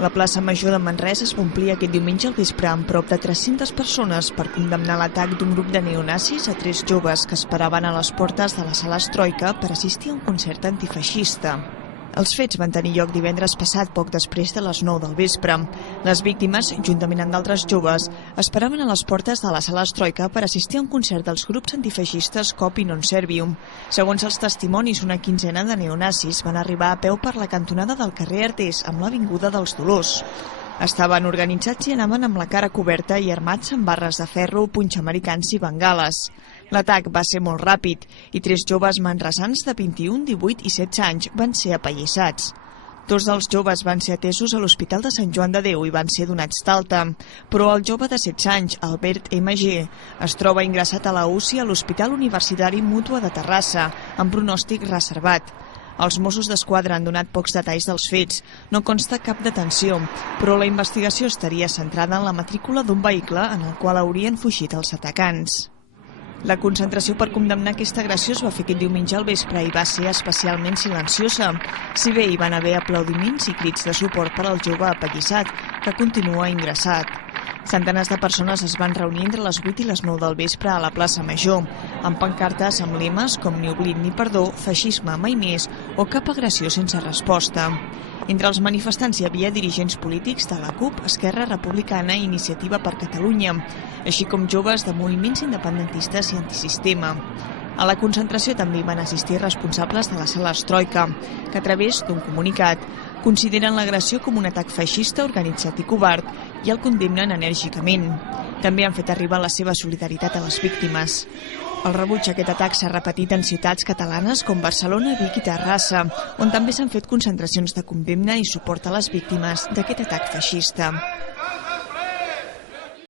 La plaça Major de Manresa es va omplir aquest diumenge al vespre amb prop de 300 persones per condemnar l'atac d'un grup de neonazis a 3 joves que esperaven a les portes de la sala Troika per assistir a un concert antifeixista. Els fets van tenir lloc divendres passat, poc després de les 9 del vespre. Les víctimes, juntament amb d'altres joves, esperaven a les portes de la sala Troika per assistir a un concert dels grups antifeixistes Cop i Non Servium. Segons els testimonis, una quinzena de neonazis van arribar a peu per la cantonada del carrer Artés amb l'Avinguda dels Dolors. Estaven organitzats i anaven amb la cara coberta i armats amb barres de ferro, punxamericans i bengales. L'atac va ser molt ràpid i 3 joves manresans de 21, 18 i 16 anys van ser apallissats. 2 dels joves van ser atesos a l'Hospital de Sant Joan de Déu i van ser donats d'alta, però el jove de 16 anys, Albert M.G., es troba ingressat a la UCI a l'Hospital Universitari Mútua de Terrassa, amb pronòstic reservat. Els Mossos d'Esquadra han donat pocs detalls dels fets. No consta cap detenció, però la investigació estaria centrada en la matrícula d'un vehicle en el qual haurien fugit els atacants. La concentració per condemnar aquesta agressió es va fer aquest diumenge al vespre i va ser especialment silenciosa, si bé hi van haver aplaudiments i crits de suport per al jove apallissat, que continua ingressat. Centenars de persones es van reunir entre les 8 i les 9 del vespre a la plaça Major, amb pancartes amb lemes com ni oblit ni perdó, feixisme mai més o cap agressió sense resposta. Entre els manifestants hi havia dirigents polítics de la CUP, Esquerra Republicana i Iniciativa per Catalunya, així com joves de moviments independentistes i antisistema. A la concentració també hi van assistir responsables de la sala Troika, que a través d'un comunicat consideren l'agressió com un atac feixista organitzat i covard i el condemnen enèrgicament. També han fet arribar la seva solidaritat a les víctimes. El rebuig a aquest atac s'ha repetit en ciutats catalanes com Barcelona, Vic i Terrassa, on també s'han fet concentracions de condemna i suport a les víctimes d'aquest atac feixista.